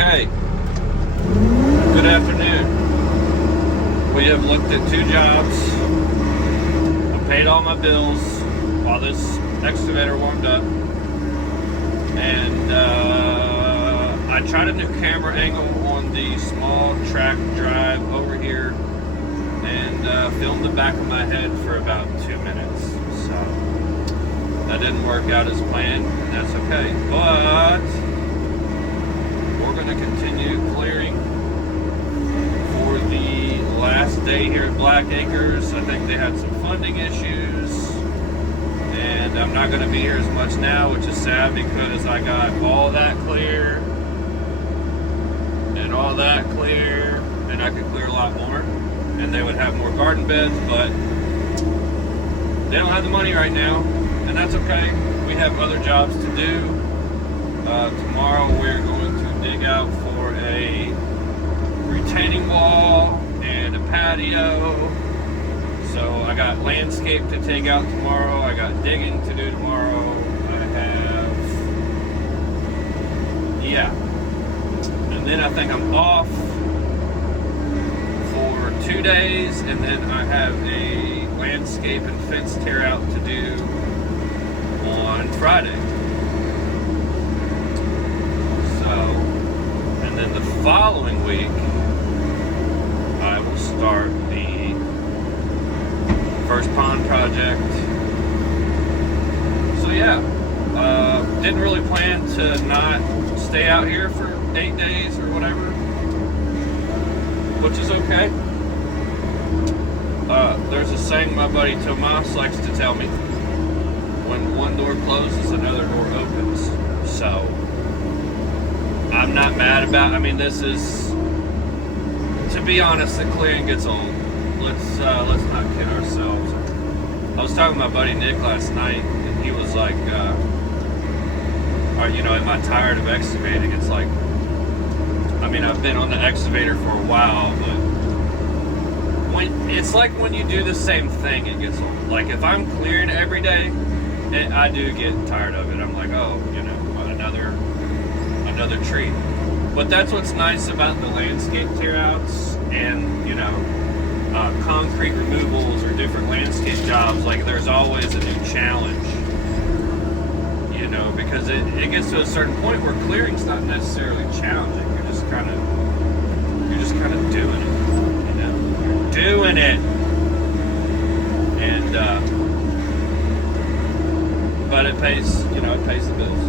Okay, good afternoon. We have looked at 2 jobs. I paid all my bills while this excavator warmed up. And I tried a new camera angle on the small track drive over here and filmed the back of my head for about 2 minutes. So that didn't work out as planned, and that's okay. But we're going to continue clearing for the last day here at Black Acres. I think they had some funding issues, and I'm not going to be here as much now, which is sad because I got all that clear and all that clear, and I could clear a lot more, and they would have more garden beds, but they don't have the money right now, and that's okay. We have other jobs to do. Tomorrow we're going to dig out for a retaining wall and a patio. So I got landscape to take out tomorrow. I got digging to do tomorrow. And then I think I'm off for 2 days, and then I have a landscape and fence tear out to do on Friday. And then the following week, I will start the first pond project. So yeah, didn't really plan to not stay out here for 8 days or whatever, which is okay. There's a saying my buddy Tomas likes to tell me: when one door closes, another door opens. So I'm not mad about it. I mean, this is, to be honest, the clearing gets old. Let's not kid ourselves. I was talking to my buddy Nick last night, and he was like, am I tired of excavating? It's like, I mean, I've been on the excavator for a while, but it's like when you do the same thing, it gets old. Like if I'm clearing every day, I do get tired of it. I'm like, oh, another tree. But that's what's nice about the landscape tear outs and concrete removals or different landscape jobs. Like there's always a new challenge, because it gets to a certain point where clearing's not necessarily challenging. You're just kind of doing it, you're doing it. And but it pays the bills.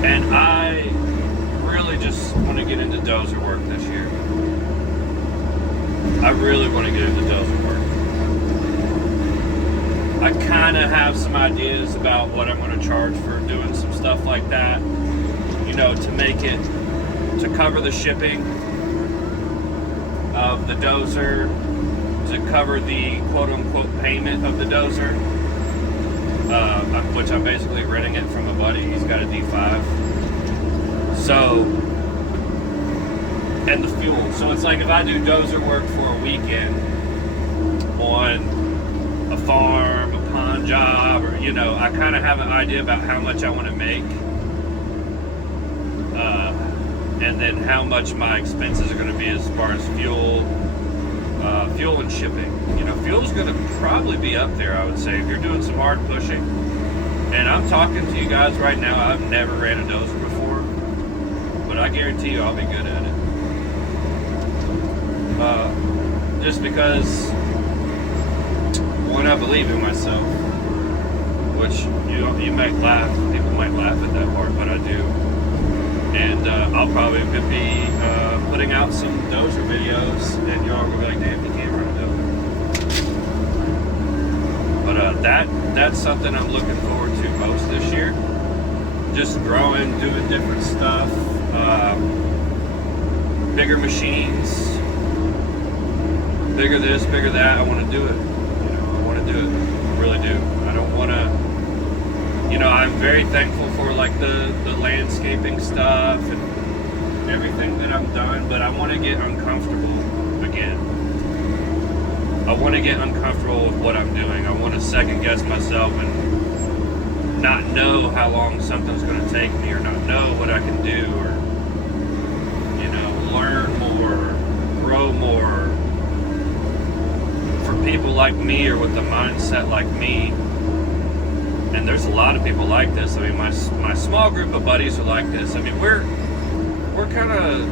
And I really just want to get into dozer work this year. I really want to get into dozer work. I kind of have some ideas about what I'm going to charge for doing some stuff like that. To cover the shipping of the dozer, to cover the quote-unquote payment of the dozer. Which I'm basically renting it from a buddy. He's got a D5. So, and the fuel. So it's like if I do dozer work for a weekend on a farm, a pond job, or I kind of have an idea about how much I want to make, and then how much my expenses are going to be as far as fuel and shipping. Fuel's going to probably be up there, I would say, if you're doing some hard pushing. And I'm talking to you guys right now, I've never ran a dozer before, but I guarantee you I'll be good at it. Just because, one, I believe in myself, which you might laugh, people might laugh at that part, but I do. And I'll probably could be putting out some dozer videos, and y'all are going to be like, damn, you can't run a dozer. But that's something I'm looking forward to most this year. Just growing, doing different stuff, bigger machines, bigger this, bigger that. I want to do it. I want to do it. I really do. I don't want to. I'm very thankful for like the landscaping stuff and everything that I've done, but I want to get uncomfortable again. I want to get uncomfortable with what I'm doing. I want to second guess myself and not know how long something's going to take me, or not know what I can do, or like me or with a mindset like me, and there's a lot of people like this. I mean, my small group of buddies are like this. I mean, we're kind of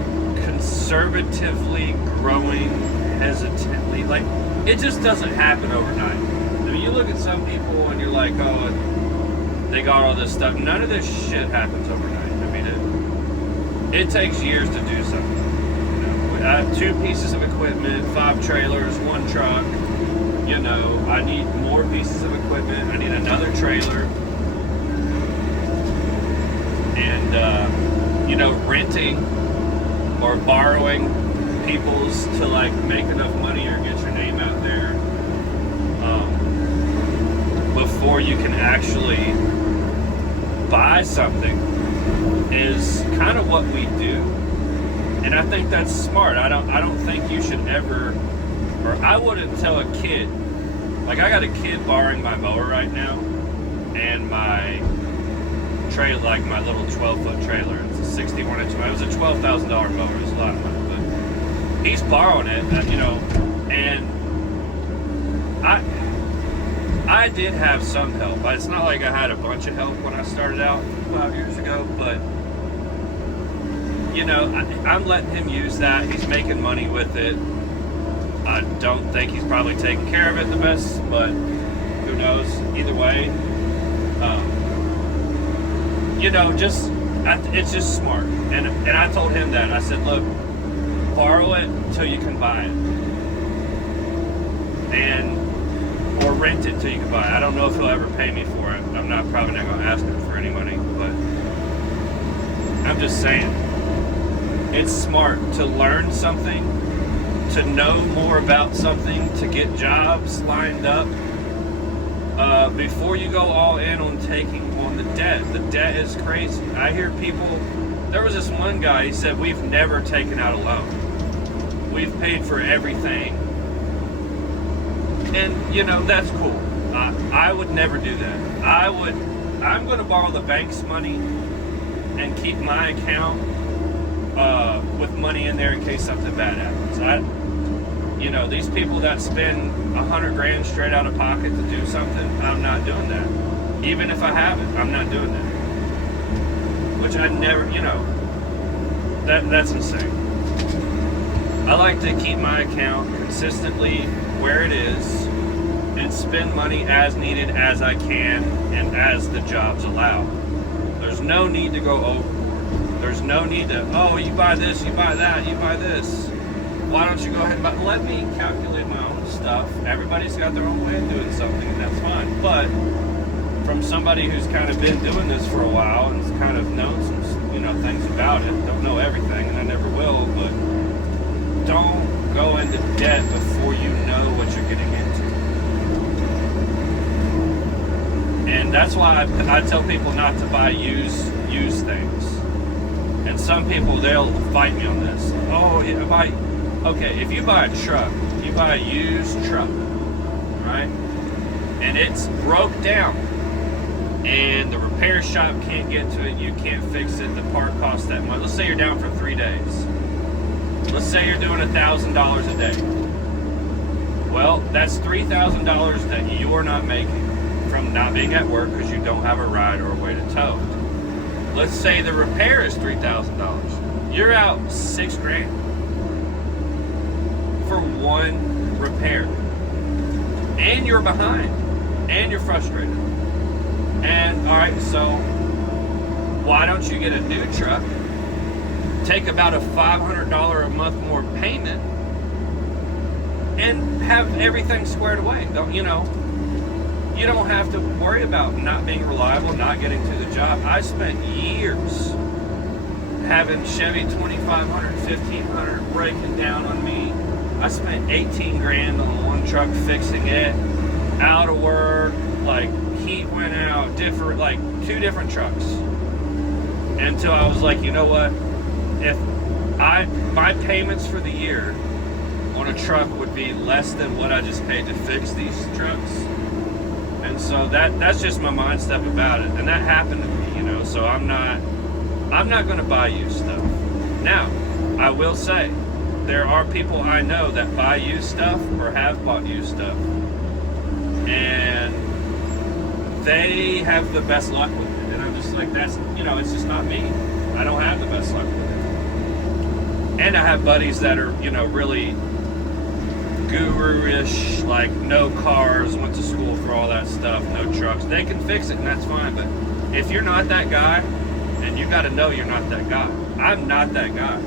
conservatively growing hesitantly. Like, it just doesn't happen overnight. I mean, you look at some people and you're like, oh, they got all this stuff. None of this shit happens overnight. I mean, it takes years to do something. I have 2 pieces of equipment, 5 trailers, 1 truck. You know, I need more pieces of equipment. I need another trailer. And, you know, renting or borrowing people's to, like, make enough money or get your name out there before you can actually buy something is kind of what we do. And I think that's smart. I don't think you should ever, or I wouldn't tell a kid. Like, I got a kid borrowing my mower right now, and my trailer, like my little 12-foot trailer. It's a 61-inch. It was a $12,000 mower. It's a lot of money, but he's borrowing it. You know, and I did have some help. It's not like I had a bunch of help when I started out 5 years ago, but. You know, I'm letting him use that. He's making money with it. I don't think he's probably taking care of it the best, but who knows? Either way, you know, it's just smart. And I told him that. I said, look, borrow it until you can buy it, or rent it until you can buy it. I don't know if he'll ever pay me for it. I'm probably not going to ask him for any money, but I'm just saying. It's smart to learn something, to know more about something, to get jobs lined up before you go all in on taking on the debt. The debt is crazy. I hear people, there was this one guy, he said, we've never taken out a loan. We've paid for everything. And, you know, that's cool. I would never do that. I'm going to borrow the bank's money and keep my account with money in there in case something bad happens. You know, these people that spend $100,000 straight out of pocket to do something, I'm not doing that. Even if I have it, I'm not doing that. Which I never, you know, that's insane. I like to keep my account consistently where it is and spend money as needed as I can and as the jobs allow. There's no need to go overboard. There's no need to, oh, you buy this, you buy that, you buy this. Why don't you go ahead and buy? Let me calculate my own stuff. Everybody's got their own way of doing something, and that's fine. But from somebody who's kind of been doing this for a while and has kind of known some, you know, things about it, don't know everything, and I never will, but don't go into debt before you know what you're getting into. And that's why I tell people not to buy used things. And some people, they'll fight me on this. Oh, okay, if you buy a truck, you buy a used truck, right? And it's broke down, and the repair shop can't get to it, you can't fix it, the part costs that much. Let's say you're down for 3 days. Let's say you're doing $1,000 a day. Well, that's $3,000 that you're not making from not being at work because you don't have a ride or a way to tow. Let's say the repair is $3,000. You're out $6,000 for one repair. And you're behind. And you're frustrated. And, alright, so why don't you get a new truck, take about a $500 a month more payment, and have everything squared away? You don't have to worry about not being reliable, not getting to the job. I spent years having Chevy 2500, 1500 breaking down on me. I spent $18,000 on one truck fixing it, out of work, like heat went out, like 2 different trucks. Until I was like, you know what? If my payments for the year on a truck would be less than what I just paid to fix these trucks. And so that's just my mindset about it. And that happened to me, so I'm not going to buy used stuff. Now, I will say, there are people I know that buy used stuff or have bought used stuff and they have the best luck with it. And I'm just like, that's, it's just not me. I don't have the best luck with it. And I have buddies that are, really guru-ish, like no cars, went to school for all that stuff, no trucks. They can fix it, and that's fine. But if you're not that guy, and you got to know you're not that guy. I'm not that guy.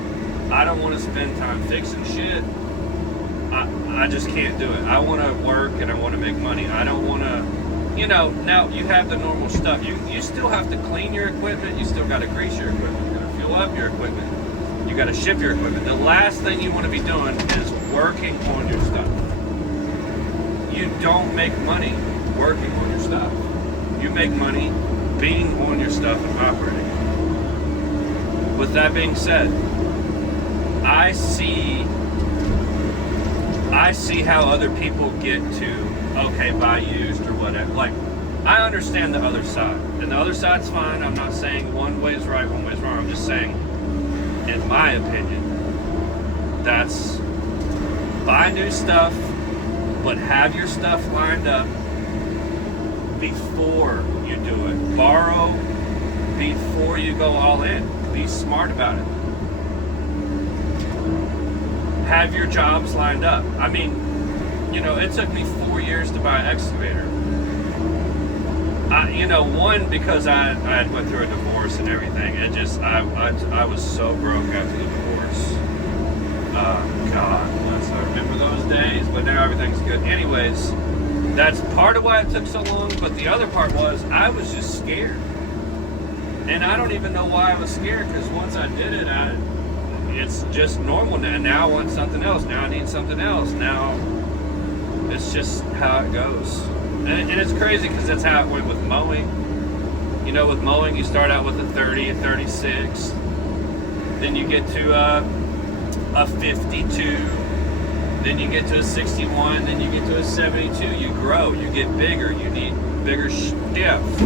I don't want to spend time fixing shit. I just can't do it. I want to work and I want to make money. I don't want to, now you have the normal stuff. You still have to clean your equipment. You still got to grease your equipment. You got to fuel up your equipment. You got to ship your equipment. The last thing you want to be doing is working on your stuff. You don't make money working on your stuff. You make money being on your stuff and operating. With that being said, I see how other people get to, okay, buy used or whatever. Like, I understand the other side. And the other side's fine. I'm not saying one way's right, one way's wrong. I'm just saying, in my opinion, that's buy new stuff, but have your stuff lined up before you do it. Borrow before you go all in. Be smart about it. Have your jobs lined up. I mean, it took me 4 years to buy an excavator. One, because I went through a divorce and everything. It just, I was so broke after the divorce. God, I remember those days, but now everything's good. Anyways, that's part of why it took so long, but the other part was I was just scared. And I don't even know why I was scared, because once I did it, it's just normal now. Now I want something else. Now I need something else. Now it's just how it goes. And it's crazy because that's how it went with mowing. With mowing, you start out with a 30, a 36. Then you get to a 52. Then you get to a 61. Then you get to a 72. You grow. You get bigger. You need bigger depth.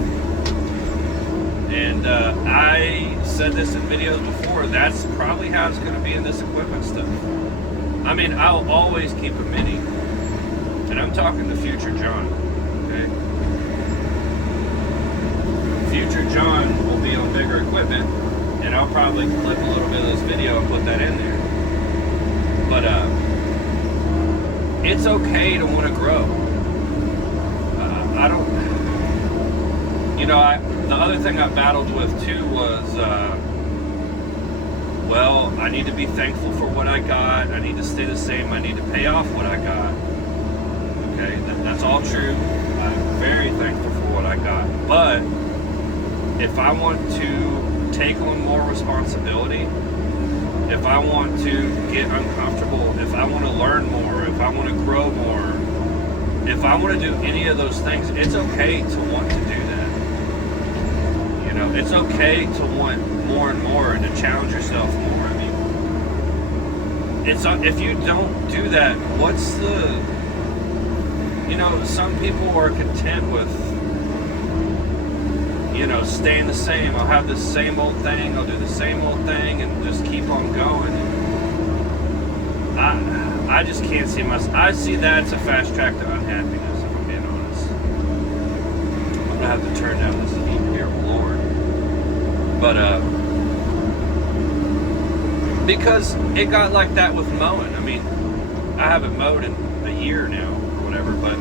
And I said this in videos before, that's probably how it's going to be in this equipment stuff. I mean, I'll always keep a Mini. And I'm talking to future John, okay? Future John will be on bigger equipment, and I'll probably clip a little bit of this video and put that in there. But it's okay to want to grow. The other thing I battled with too was, I need to be thankful for what I got. I need to stay the same. I need to pay off what I got. Okay, that's all true. I'm very thankful for what I got. But if I want to take on more responsibility, if I want to get uncomfortable, if I want to learn more, if I want to grow more, if I want to do any of those things, it's okay to want to do that. It's okay to want more and more and to challenge yourself more. I mean, if you don't do that, what's the... some people are content with, staying the same. I'll have the same old thing. I'll do the same old thing and just keep on going. I just can't see myself. I see that as a fast track to unhappiness, if I'm being honest. I'm going to have to turn down this heat here, Lord. But, because it got like that with mowing. I mean, I haven't mowed in a year now or whatever, but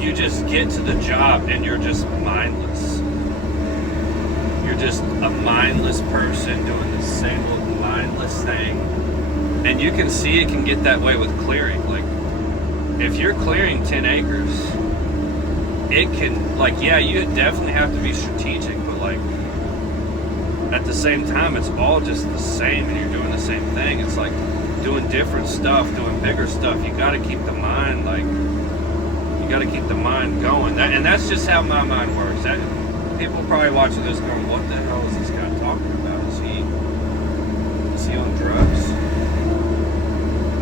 you just get to the job and you're just mindless. You're just a mindless person doing the same old mindless thing. And you can see it can get that way with clearing. Like, if you're clearing 10 acres, it can, you definitely have to be strategic, but at the same time, it's all just the same and you're doing the same thing. It's like doing different stuff, doing bigger stuff. You got to keep the mind, you got to keep the mind going. And that's just how my mind works. People probably watching this going, what the hell is this guy talking about? Is he on drugs?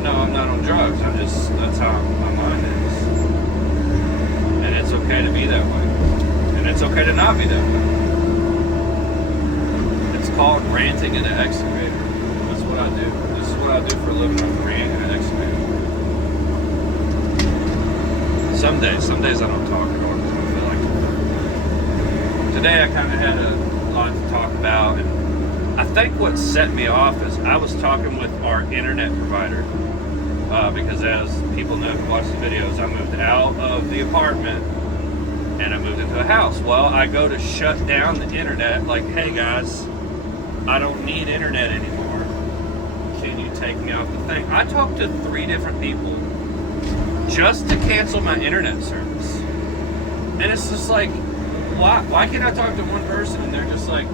No, I'm not on drugs. That's how my mind is. And it's okay to be that way. And it's okay to not be that way. It's called ranting in an excavator. That's what I do. This is what I do for a living. I'm ranting in an excavator. Some days I don't talk at all because I feel like it. Today I kind of had a lot to talk about, and I think what set me off is I was talking with our internet provider because, as people know who watch the videos, I moved out of the apartment and I moved into a house. Well, I go to shut down the internet, like, hey guys, I don't need internet anymore. Can you take me off the thing? I talked to 3 different people just to cancel my internet service. And it's just like, why can't I talk to one person and they're just like,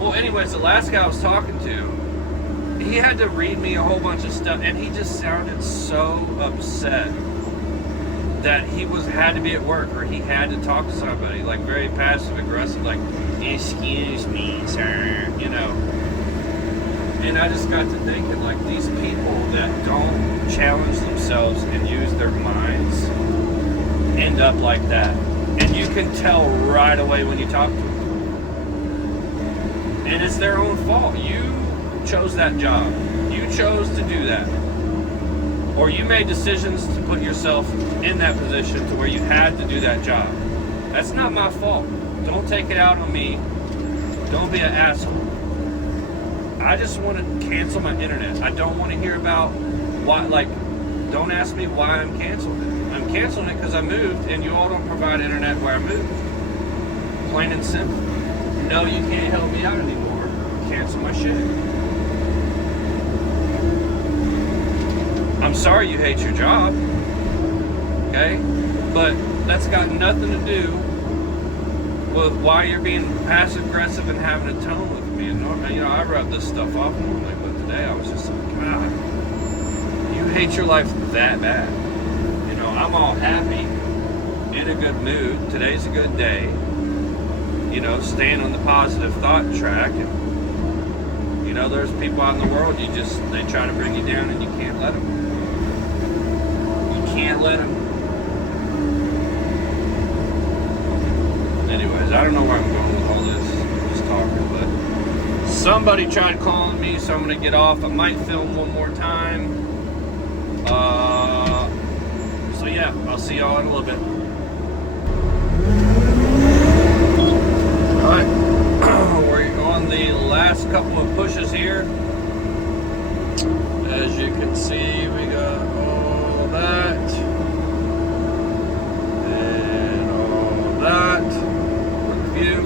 well, anyways, the last guy I was talking to, he had to read me a whole bunch of stuff, and he just sounded so upset that he had to be at work, or he had to talk to somebody, like very passive aggressive, like, excuse me, sir, you know. And I just got to thinking, like, these people that don't challenge themselves and use their minds end up like that. And you can tell right away when you talk to them. And it's their own fault. You chose that job. You chose to do that. Or you made decisions to put yourself in that position to where you had to do that job. That's not my fault. Don't take it out on me. Don't be an asshole. I just want to cancel my internet. I don't want to hear about why, like, don't ask me why I'm canceling it. I'm canceling it because I moved and you all don't provide internet where I moved. Plain and simple. No, you can't help me out anymore. Cancel my shit. I'm sorry you hate your job. Okay? But that's got nothing to do with why you're being passive aggressive and having a tone with me. And normally, you know, I rub this stuff off normally, but today I was just like, God, you hate your life that bad. You know, I'm all happy, in a good mood. Today's a good day. You know, staying on the positive thought track. And, you know, there's people out in the world, they try to bring you down and you can't let them. You can't let them. Anyways, I don't know where I'm going with all this. I'm just talking, but somebody tried calling me, so I'm going to get off. I might film one more time. So yeah, I'll see y'all in a little bit. Alright, we're on the last couple of pushes here. As you can see, we got all that and all that for the view.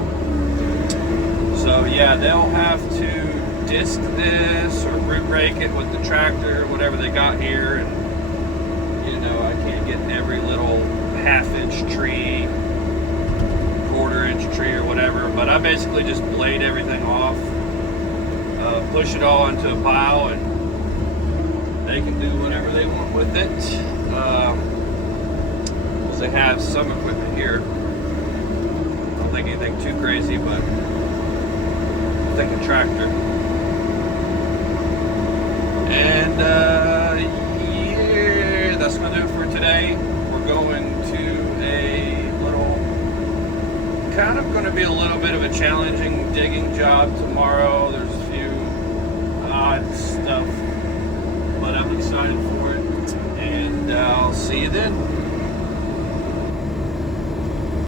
So yeah, they'll have to disc this or root rake it with the tractor or whatever they got here. And you know, I can't get every little half-inch tree, quarter-inch tree or whatever, but I basically just blade everything off, push it all into a pile, and they can do whatever they want with it. Because they have some equipment here. I don't think anything too crazy, but I think a tractor. And yeah, that's gonna do it for today. We're going to a little, kind of going to be a little bit of a challenging digging job tomorrow. There's a few odd stuff, but I'm excited for it, and I'll see you then.